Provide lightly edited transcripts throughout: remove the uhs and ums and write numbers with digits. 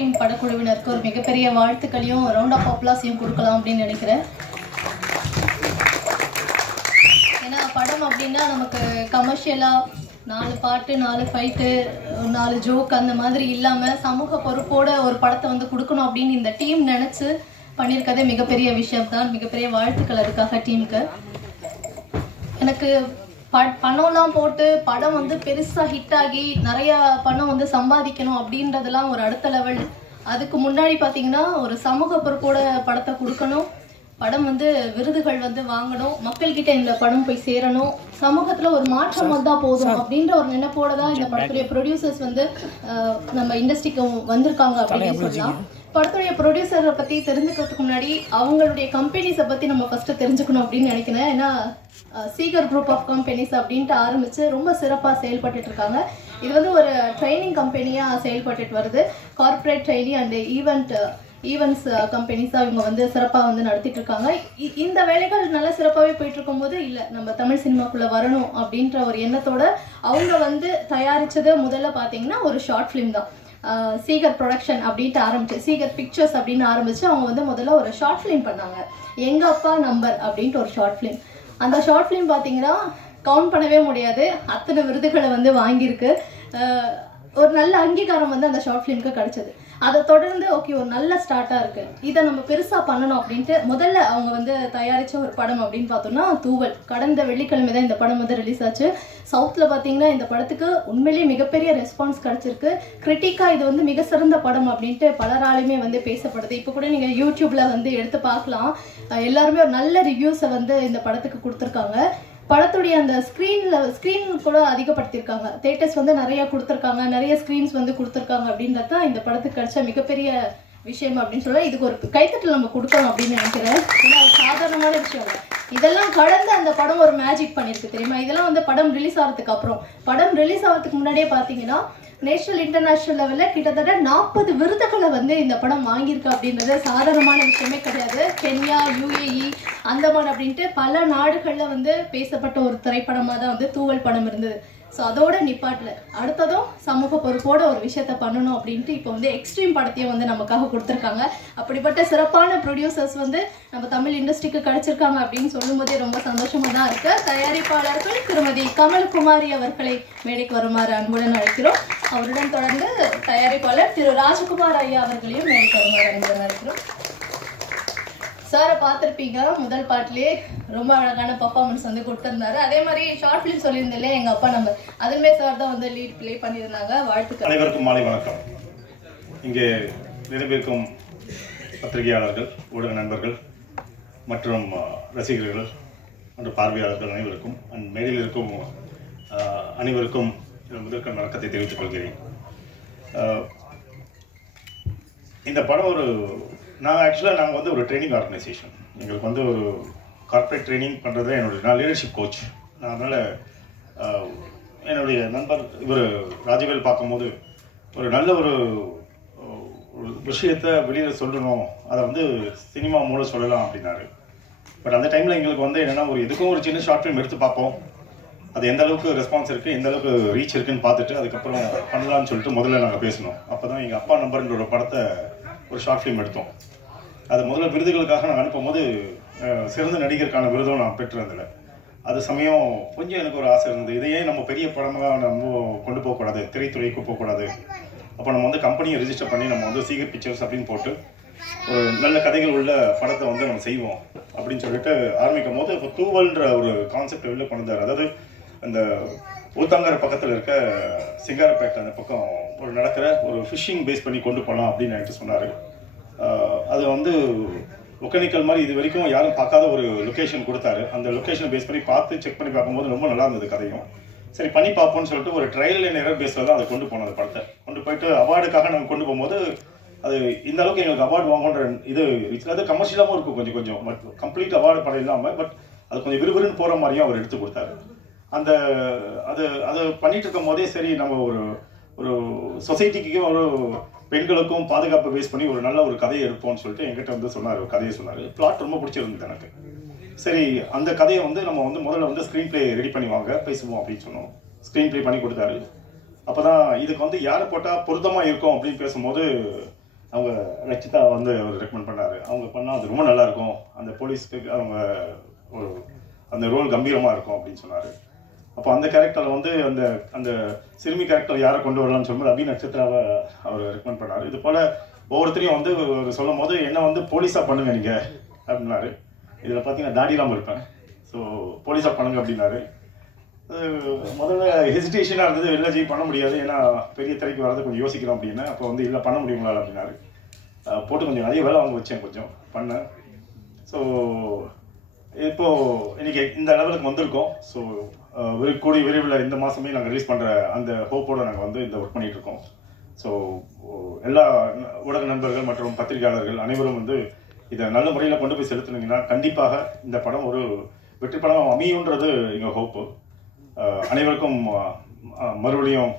Extreme படக்குழுவினருக்கு ஒரு மிகப்பெரிய வாழ்த்துக்களையும் ரவுண்ட் ஆஃப் அப்ளாஸையும் கொடுக்கலாம் அப்படின்னு நினைக்கிறேன். ஏன்னா படம் அப்படின்னா நமக்கு கமர்ஷியலாக 4 பாட்டு 4 ஃபைட்டு 4 ஜோக் அந்த மாதிரி இல்லாமல் சமூக பொறுப்போட ஒரு படத்தை வந்து கொடுக்கணும் அப்படின்னு இந்த டீம் நினச்சி பண்ணியிருக்கதே மிகப்பெரிய விஷயம் தான். மிகப்பெரிய வாழ்த்துக்கள் அதுக்காக டீமுக்கு. எனக்கு பணம்லாம் போட்டு படம் வந்து பெருசாக ஹிட் ஆகி நிறைய பணம் வந்து சம்பாதிக்கணும் அப்படின்றதெல்லாம் ஒரு அடுத்த லெவல். அதுக்கு முன்னாடி பார்த்தீங்கன்னா ஒரு சமூக பொறுப்போட படத்தை கொடுக்கணும், படம் வந்து விருதுகள் வந்து வாங்கணும், மக்கள்கிட்ட இந்த படம் போய் சேரணும், சமூகத்தில் ஒரு மாற்றம் வந்தால் போதும் அப்படின்ற ஒரு நினைப்போட தான் இந்த படத்துடைய ப்ரொடியூசர்ஸ் வந்து நம்ம இண்டஸ்ட்ரிக்கு வந்திருக்காங்க அப்படின்னு சொல்லலாம். படத்துடைய ப்ரொடியூசரை பற்றி தெரிஞ்சுக்கிறதுக்கு முன்னாடி அவங்களுடைய கம்பெனிஸை பற்றி நம்ம ஃபஸ்ட்டு தெரிஞ்சுக்கணும் அப்படின்னு நினைக்கிறேன். ஏன்னா சீகர் குரூப் ஆஃப் கம்பெனிஸ் அப்படின்ட்டு ஆரம்பித்து ரொம்ப சிறப்பாக செயல்பட்டு இருக்காங்க. இது வந்து ஒரு ட்ரைனிங் கம்பெனியாக செயல்பட்டு வருது. கார்ப்பரேட் ட்ரைனிங் அண்ட் ஈவெண்ட்ஸ் கம்பெனிஸாக இவங்க வந்து சிறப்பாக வந்து நடத்திட்டு இருக்காங்க. இந்த வேலைகள் நல்லா சிறப்பாகவே போயிட்டு இருக்கும்போது இல்லை நம்ம தமிழ் சினிமாக்குள்ளே வரணும் அப்படின்ற ஒரு எண்ணத்தோட அவங்க வந்து தயாரித்தது முதல்ல பார்த்தீங்கன்னா ஒரு ஷார்ட் ஃபிலிம் தான். சீகர் ப்ரொடக்ஷன் அப்படின்ட்டு ஆரம்பிச்சு சீகர் பிக்சர்ஸ் அப்படின்னு ஆரம்பிச்சு அவங்க வந்து முதல்ல ஒரு ஷார்ட் ஃபிலிம் பண்ணாங்க, எங்க அப்பா நம்பர் அப்படின்ட்டு ஒரு ஷார்ட் ஃபிலிம். அந்த ஷார்ட் ஃபிலிம் பார்த்தீங்கன்னா கவுண்ட் பண்ணவே முடியாது, அத்தனை விருதுகளை வந்து வாங்கியிருக்கு. ஒரு நல்ல அங்கீகாரம் வந்து அந்த ஷார்ட் ஃபிலிம்க்கு கிடைச்சது. அதை தொடர்ந்து ஓகே ஒரு நல்ல ஸ்டார்ட்டாக இருக்குது, இதை நம்ம பெருசாக பண்ணணும் அப்படின்ட்டு முதல்ல அவங்க வந்து தயாரித்த ஒரு படம் அப்படின்னு பார்த்தோம்னா தூவல். கடந்த வெள்ளிக்கிழமை தான் இந்த படம் வந்து ரிலீஸ் ஆச்சு. சவுத்தில் பார்த்தீங்கன்னா இந்த படத்துக்கு உண்மையிலேயே மிகப்பெரிய ரெஸ்பான்ஸ் கிடச்சிருக்கு. கிரிட்டிக்காக இது வந்து மிக சிறந்த படம் அப்படின்ட்டு பலராலுமே வந்து பேசப்படுது. இப்போ கூட நீங்கள் யூடியூப்பில் வந்து எடுத்து பார்க்கலாம், எல்லாருமே ஒரு நல்ல ரிவ்யூஸை வந்து இந்த படத்துக்கு கொடுத்துருக்காங்க. படத்துடைய அந்த ஸ்க்ரீன் கூட அதிகப்படுத்தியிருக்காங்க, தேட்டர்ஸ் வந்து நிறைய கொடுத்துருக்காங்க, நிறைய ஸ்க்ரீன்ஸ் வந்து கொடுத்துருக்காங்க அப்படின்றது தான் இந்த படத்துக்கு கிடைச்ச மிகப்பெரிய விஷயம் அப்படின்னு சொல்ல இதுக்கு ஒரு கைத்தட்டல் நம்ம கொடுக்கணும் அப்படின்னு நினைக்கிறேன். ஏன்னா அது சாதாரணமான விஷயம் இல்லை, இதெல்லாம் கடந்து அந்த படம் ஒரு மேஜிக் பண்ணியிருக்கு தெரியுமா. இதெல்லாம் வந்து படம் ரிலீஸ் ஆகிறதுக்கு அப்புறம், படம் ரிலீஸ் ஆகிறதுக்கு முன்னாடியே பார்த்தீங்கன்னா நேஷனல் இன்டர்நேஷனல் லெவலில் கிட்டத்தட்ட 40 விருதுகளை வந்து இந்த படம் வாங்கியிருக்கு அப்படின்றது சாதாரணமான விஷயமே கிடையாது. கென்யா, UAE, அந்தமான் அப்படின்ட்டு பல நாடுகளில் வந்து பேசப்பட்ட ஒரு திரைப்படமாக தான் வந்து தூவல் படம் இருந்தது. ஸோ அதோட நிப்பாட்டில் அடுத்ததும் சமூக பொறுப்போட ஒரு விஷயத்த பண்ணணும் அப்படின்ட்டு இப்போ வந்து எக்ஸ்ட்ரீம் படத்தையும் வந்து நமக்காக கொடுத்துருக்காங்க. அப்படிப்பட்ட சிறப்பான ப்ரொடியூசர்ஸ் வந்து நம்ம தமிழ் இண்டஸ்ட்ரிக்கு கிடைச்சிருக்காங்க அப்படின்னு சொல்லும் போதே ரொம்ப சந்தோஷமாக தான் இருக்கு. தயாரிப்பாளர்கள் திருமதி கமல்குமாரி அவர்களை மேடைக்கு வருமாறு அன்புடன் அழைக்கிறோம். அவருடன் தொடர்ந்து தயாரிப்பாளர் திரு ராஜகுமார் ஐயா அவர்களையும் மேடைக்கு வருமாறு அன்புடன் அழைக்கிறோம். சாரை பார்த்துருப்பீங்க, முதல் பாட்டிலே ரொம்ப அழகான பர்ஃபார்மன்ஸ் வந்து கொடுத்துருந்தாரு. அதே மாதிரி ஷார்ட் ஃபிலிம் சொல்லியிருந்தில்ல எங்கள் அப்பா நம்ம அதுமே சார் தான் வந்து லீட் ப்ளே பண்ணியிருந்தாங்க. வாழ்த்துக்கள். அனைவருக்கும் மாலை வணக்கம். இங்கே நிரம்பியிருக்கும் பத்திரிகையாளர்கள், ஊடக நண்பர்கள் மற்றும் ரசிகர்கள் மற்றும் பார்வையாளர்கள் அனைவருக்கும் மேடையில் இருக்கும் அனைவருக்கும் முதற்கண் வணக்கத்தை தெரிவித்துக் கொள்கிறேன். இந்த படம் நாங்கள் வந்து ஒரு ட்ரைனிங் ஆர்கனைசேஷன். எங்களுக்கு வந்து ஒரு கார்ப்பரேட் ட்ரைனிங் பண்ணுறது நான் லீடர்ஷிப் கோச். நான் அதனால் என்னுடைய நண்பர் இவர் ராஜவேல் பார்க்கும்போது ஒரு நல்ல ஒரு விஷயத்தை வெளியில் சொல்லணும், அதை வந்து சினிமா மூலம் சொல்லலாம் அப்படின்னாரு. பட் அந்த டைமில் எங்களுக்கு வந்து என்னென்னா எதுக்கும் ஒரு சின்ன ஷார்ட் ஃபிலிம் எடுத்து பார்ப்போம், அது எந்த அளவுக்கு ரெஸ்பான்ஸ் இருக்குது, எந்த அளவுக்கு ரீச் இருக்குன்னு பார்த்துட்டு அதுக்கப்புறம் பண்ணலான்னு சொல்லிட்டு முதல்ல நாங்கள் பேசணும். அப்போ தான் எங்கள் அப்பா நம்பர்ன்ற ஒரு படத்தை ஒரு ஷார்ட் ஃபிலிம் எடுத்தோம். அது முதல்ல விருதுகளுக்காக நாங்கள் அனுப்பும் போது சிறந்த நடிகருக்கான விருதும் நான் பெற்றிருந்தேன். அது சமயம் கொஞ்சம் எனக்கு ஒரு ஆசை இருந்தது, இதையே நம்ம பெரிய படமாக நம்ம கொண்டு போகக்கூடாது, திரைத்துறைக்கு போகக்கூடாது. அப்போ நம்ம வந்து கம்பெனியை ரிஜிஸ்டர் பண்ணி நம்ம வந்து சீகர் பிக்சர்ஸ் அப்படின்னு போட்டு ஒரு நல்ல கதைகள் உள்ள படத்தை வந்து நம்ம செய்வோம் அப்படின்னு சொல்லிட்டு ஆரம்பிக்கும் போது இப்போ தூவல்ன்ற ஒரு கான்செப்ட் வெளில கொண்டு வந்தார். அதாவது அந்த ஊத்தாங்கர பக்கத்தில் இருக்க சிங்காரப்பேட்டை அந்த பக்கம் ஒரு நடக்கிற ஒரு ஃபிஷிங் பேஸ் பண்ணி கொண்டு போகலாம் அப்படின்னு என்கிட்ட சொன்னார். அது வந்து ஒகேனக்கல் மாதிரி இது வரைக்கும் யாரும் பார்க்காத ஒரு லொக்கேஷன் கொடுத்தாரு. அந்த லொக்கேஷனை பேஸ் பண்ணி பார்த்து செக் பண்ணி பார்க்கும்போது ரொம்ப நல்லா இருந்தது கதையும். சரி பண்ணி பார்ப்போம்னு சொல்லிட்டு ஒரு ட்ரையல் அண்ட் எரர் பேஸில் தான் அதை கொண்டு போனோம். அந்த படத்தை கொண்டு போயிட்டு அவார்டுக்காக நாங்கள் கொண்டு போகும்போது அது இந்த அளவுக்கு எங்களுக்கு அவார்டு வாங்குன்ற இது அது கமர்ஷியலாகவும் இருக்கும் கொஞ்சம் கொஞ்சம், பட் கம்ப்ளீட் அவார்டு படம் இல்லாமல் பட் அது கொஞ்சம் விறுவிறுன்னு போகிற மாதிரியும் அவர் எடுத்து கொடுத்தாரு. அதை பண்ணிட்டு இருக்கும் போதே சரி நம்ம ஒரு சொசைட்டிக்கு ஒரு பெண்களுக்கும் பாதுகாப்பு பேஸ் பண்ணி ஒரு நல்ல ஒரு கதையை எடுப்போம்னு சொல்லிட்டு என்கிட்ட வந்து சொன்னார். ஒரு கதையை சொன்னார். பிளாட் ரொம்ப பிடிச்சிருந்தது எனக்கு. சரி அந்த கதையை வந்து நம்ம வந்து முதல்ல வந்து ஸ்க்ரீன் பிளே ரெடி பண்ணி வாங்க பேசுவோம் அப்படின்னு சொன்னோம். ஸ்க்ரீன் பிளே பண்ணி கொடுத்தாரு. அப்போ தான் இதுக்கு வந்து யாரை போட்டால் பொருத்தமாக இருக்கும் அப்படின்னு பேசும்போது அவங்க ரச்சிதா வந்து அவர் ரெக்கமெண்ட் பண்ணார். அவங்க பண்ணால் அது ரொம்ப நல்லாயிருக்கும், அந்த போலீஸ்க்கு அவங்க ஒரு அந்த ரோல் கம்பீரமாக இருக்கும் அப்படின்னு சொன்னார். அப்போ அந்த கேரக்டரில் வந்து அந்த அந்த சிறுமி கேரக்டர் யாரை கொண்டு வரலாம்னு சொல்லும்போது அபி நட்சத்திராவை அவர் ரெக்கமெண்ட் பண்ணார். இது போல் ஒவ்வொருத்தரையும் வந்து சொல்லும் போது என்ன வந்து போலீஸாக பண்ணுங்க நீங்கள் அப்படின்னாரு. இதில் பார்த்தீங்கன்னா தாடிலாம் இருப்பேன், ஸோ போலீஸாக பண்ணுங்க அப்படின்னாரு. முதல்ல ஹெசிடேஷனாக இருந்தது, வெளில ஜெய் பண்ண முடியாது, ஏன்னா பெரிய திரைக்கு வரது கொஞ்சம் யோசிக்கிறோம் அப்படின்னு. அப்போ வந்து இல்லை பண்ண முடியுங்களா அப்படின்னாரு. போட்டு கொஞ்சம் நிறைய வேலை வாங்க வச்சேன், கொஞ்சம் பண்ணேன். ஸோ இப்போது இன்னைக்கு இந்த லெவலுக்கு வந்திருக்கோம். ஸோ கூடிய விரைவில் இந்த மாதமே நாங்கள் ரிலீஸ் பண்ணுற அந்த ஹோப்போடு நாங்கள் வந்து இந்த ஒர்க் பண்ணிகிட்டு இருக்கோம். ஸோ எல்லா ஊடக நண்பர்கள் மற்றும் பத்திரிகையாளர்கள் அனைவரும் வந்து இதை நல்ல முறையில் கொண்டு போய் செலுத்துனீங்கன்னா கண்டிப்பாக இந்த படம் ஒரு வெற்றி படம் அமையுன்றது எங்கள் ஹோப்பு. அனைவருக்கும் மறுபடியும்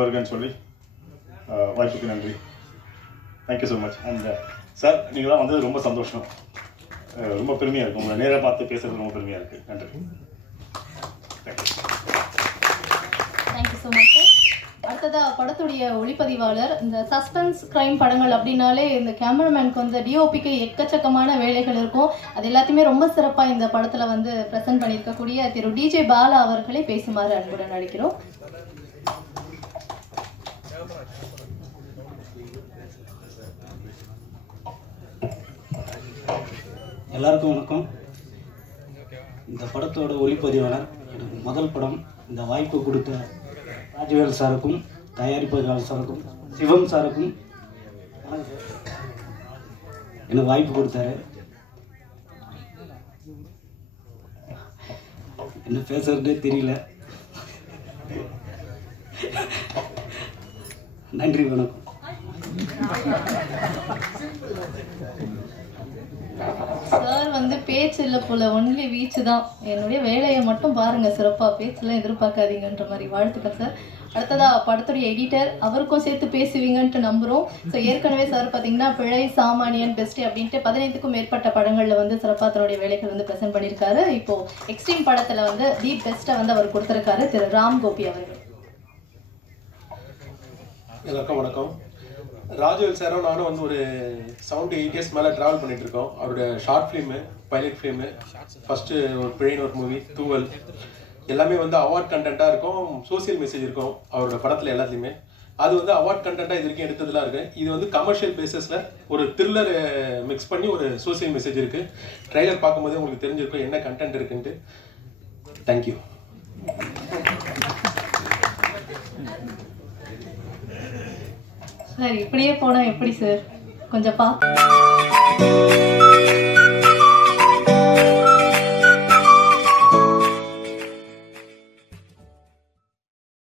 வருகன்னு சொல்லி வாய்ப்புக்கு நன்றி. Thank you so much. And sir, நீங்களாம் வந்தது ரொம்ப சந்தோஷம், ரொம்ப பெருமையாக இருக்குது. உங்களை நேராக பார்த்து பேசுறது ரொம்ப பெருமையாக இருக்குது. நன்றி. Thank you so much sir. அடுத்ததா படத்துடைய ஒளிப்பதிவாளர், இந்த சஸ்பென்ஸ் கிரைம் படங்கள் அப்படின்னாலே இந்த கேமராமேனுக்கு வந்து டிஓபிக்கு எக்கச்சக்கமான வேலைகள் இருக்கும். அது எல்லாத்தையுமே ரொம்ப சிறப்பாக இந்த படத்தில் வந்து ப்ரெசென்ட் பண்ணியிருக்கக்கூடிய திரு டிஜே பாலா அவர்களை பேசுமாறு அன்புடன் அழைக்கிறோம். எல்லாருக்கும் வணக்கம். இந்த படத்தோட ஒளிப்பதிவாளர், எனக்கு முதல் படம், இந்த வாய்ப்பு கொடுத்த ராஜவேல் சாருக்கும், தயாரிப்பாளர் சாருக்கும், சிவம் சாருக்கும் எனக்கு வாய்ப்பு கொடுத்தாரு. என்ன பேசுறதே தெரியல. நன்றி, வணக்கம். சார் வந்து பேச்சு இல்லை போல, ஒன்லி வீச்சு தான். என்னுடைய வேலையை மட்டும் பாருங்க, சிறப்பாக பேச்செல்லாம் எதிர்பார்க்காதீங்கன்ற மாதிரி வாழ்த்துக்கள் சார். அடுத்ததா படத்துடைய எடிட்டர், அவருக்கும் சேர்த்து பேசுவீங்கன்ட்டு நம்புகிறோம். ஸோ ஏற்கனவே சார் பார்த்தீங்கன்னா பிழை, சாமானியன், பெஸ்ட் அப்படின்ட்டு 15க்கும் மேற்பட்ட படங்களில் வந்து சிறப்பாக தன்னுடைய வேலைகள் வந்து ப்ரெசென்ட் பண்ணியிருக்காரு. இப்போ எக்ஸ்ட்ரீம் படத்தில் வந்து தி பெஸ்ட்டை வந்து அவர் கொடுத்துருக்காரு திரு ராம் கோபி அவர்கள். எல்லாருக்கும் வணக்கம். ராஜவேல் சாரும் நானும் வந்து ஒரு 7 to 8 இயர்ஸ் மேலே ட்ராவல் பண்ணிட்டு இருக்கோம். அவரோட short film, pilot film, first ஒரு பிழைன்னு ஒரு மூவி, தூவல், எல்லாமே வந்து அவார்ட் கண்டென்ட்டாக இருக்கும், சோசியல் மெசேஜ் இருக்கும் அவரோட படத்தில் எல்லாத்துலேயுமே. அது வந்து அவார்ட் கண்டென்ட்டாக இது வரைக்கும் எடுத்ததுலாம் இருக்கு. இது வந்து கமர்ஷியல் பேசிஸில் ஒரு த்ரில்லர் மிக்ஸ் பண்ணி ஒரு சோசியல் மெசேஜ் இருக்கு. ட்ரைலர் பார்க்கும்போது உங்களுக்கு தெரிஞ்சிருக்கும் என்ன கண்டென்ட் இருக்குன்ட்டு. தேங்க்யூ. சார் இப்படியே போனால் எப்படி சார்? கொஞ்சம்